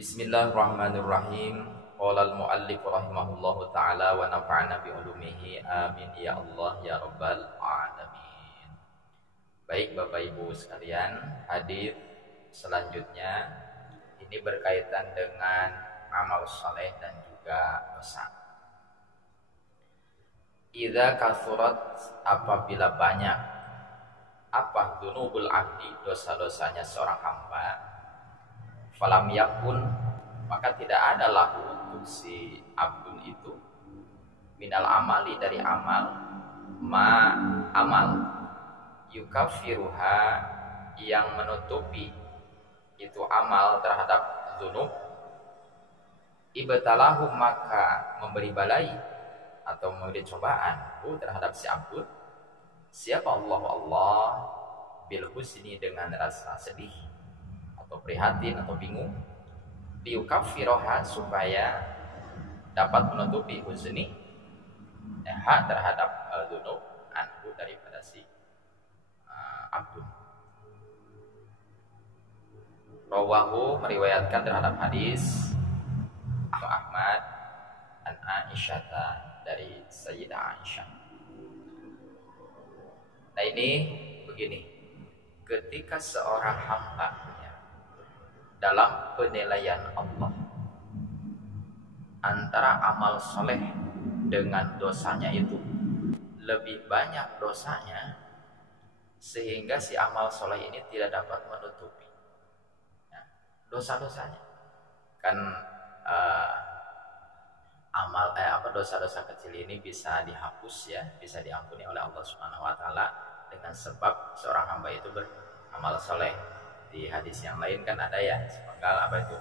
Bismillahirrahmanirrahim. Qala al-muallif rahimahullahu taala wa nafa'ana bi ulumihi. Amin ya Allah ya rabbal alamin. Baik Bapak Ibu sekalian, hadis selanjutnya ini berkaitan dengan amal saleh dan juga dosa. Idza kathurat, apabila banyak apa dzunubul abdi, dosa-dosanya seorang hamba, falam yakun, maka tidak ada lahu untuk si abdun itu minal amali, dari amal, ma amal yukafiruha, yang menutupi itu amal terhadap dzunub, ibtalahu, maka memberi balai atau memberi cobaan terhadap si abdun. Siapa Allah bil husni, dengan rasa sedih atau prihatin atau bingung, liukaffiroha, supaya dapat menutupi husni hak terhadap dzunub anhu, daripada si abdun. Rawahu, meriwayatkan terhadap hadis Ahmad an Aisyah, dari Sayyidah Aisyah. Nah ini begini, ketika seorang hamba dalam penilaian Allah antara amal soleh dengan dosanya itu lebih banyak dosanya, sehingga si amal soleh ini tidak dapat menutupi dosa-dosanya. Kan dosa-dosa kecil ini bisa dihapus ya, bisa diampuni oleh Allah Subhanahu wa taala dengan sebab seorang hamba itu beramal soleh. Di hadis yang lain kan ada ya, sepenggal apa itu,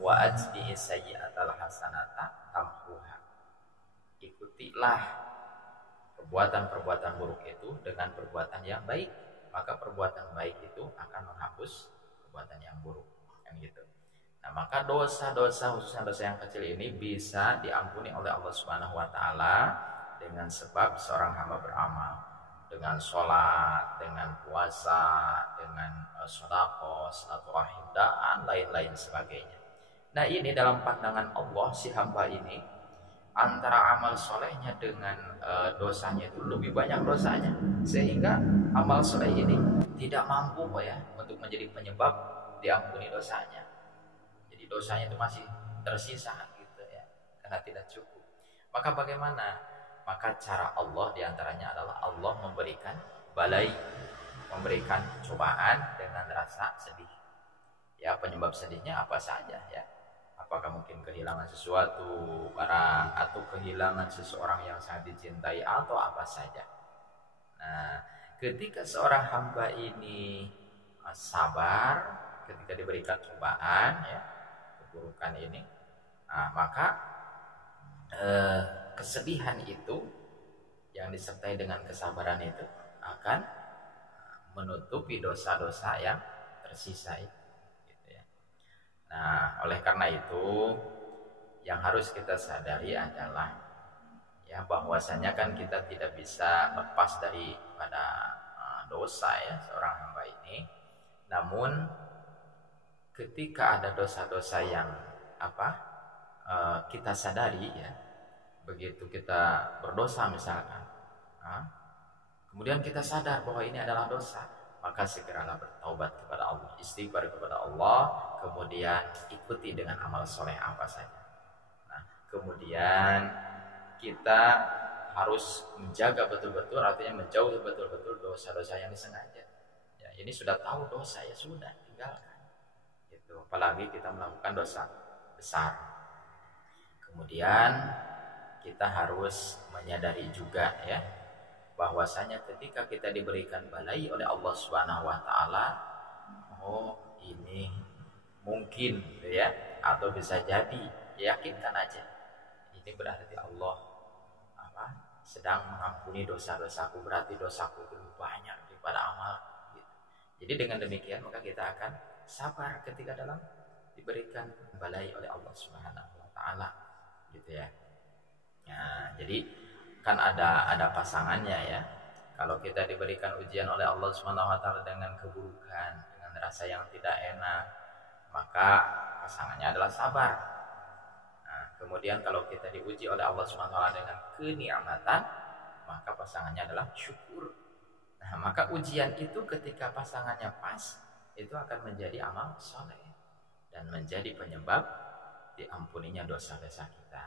wa ajbi sayyi'atal hasanata tamhuha, ikutilah perbuatan-perbuatan buruk itu dengan perbuatan yang baik, maka perbuatan baik itu akan menghapus perbuatan yang buruk, kan gitu. Nah maka dosa-dosa, khususnya dosa yang kecil ini, bisa diampuni oleh Allah Subhanahu wa taala dengan sebab seorang hamba beramal, dengan sholat, dengan puasa, dengan sedekah, silaturahim, dan lain-lain sebagainya. Nah ini dalam pandangan Allah, si hamba ini antara amal solehnya dengan dosanya itu lebih banyak dosanya, sehingga amal soleh ini tidak mampu untuk menjadi penyebab diampuni dosanya. Jadi dosanya itu masih tersisa gitu ya, karena tidak cukup. Maka bagaimana? Maka cara Allah diantaranya adalah Allah memberikan balai, memberikan cobaan dengan rasa sedih. Ya penyebab sedihnya apa saja ya? Apakah mungkin kehilangan sesuatu, barang, atau kehilangan seseorang yang sangat dicintai, atau apa saja. Nah ketika seorang hamba ini sabar ketika diberikan cobaan ya, keburukan ini, maka kesedihan itu yang disertai dengan kesabaran itu akan menutupi dosa-dosa yang tersisa itu, gitu ya. Nah oleh karena itu yang harus kita sadari adalah ya, bahwasanya kan kita tidak bisa lepas daripada dosa ya seorang hamba ini. Namun ketika ada dosa-dosa yang kita sadari ya, begitu kita berdosa misalkan, kemudian kita sadar bahwa ini adalah dosa, maka segeralah bertaubat kepada Allah, istighfar kepada Allah, kemudian ikuti dengan amal soleh apa saja. Nah kemudian kita harus menjaga betul-betul, artinya menjauhi betul-betul dosa-dosa yang disengaja. Ya ini sudah tahu dosa, ya sudah tinggalkan. Itu apalagi kita melakukan dosa besar. Kemudian kita harus menyadari juga ya, bahwasanya ketika kita diberikan balai oleh Allah Subhanahu wa taala, oh ini mungkin ya, atau bisa jadi, yakinkan aja ini berarti Allah sedang mengampuni dosa-dosaku, berarti dosaku itu lebih banyak daripada amal gitu. Jadi dengan demikian maka kita akan sabar ketika dalam diberikan balai oleh Allah Subhanahu wa taala gitu ya. Nah, jadi kan ada pasangannya ya. Kalau kita diberikan ujian oleh Allah Subhanahu wa taala dengan keburukan, dengan rasa yang tidak enak, maka pasangannya adalah sabar. Nah, kemudian kalau kita diuji oleh Allah Subhanahu wa taala dengan kenikmatan, maka pasangannya adalah syukur. Nah, maka ujian itu ketika pasangannya pas, itu akan menjadi amal soleh dan menjadi penyebab diampuninya dosa-dosa kita.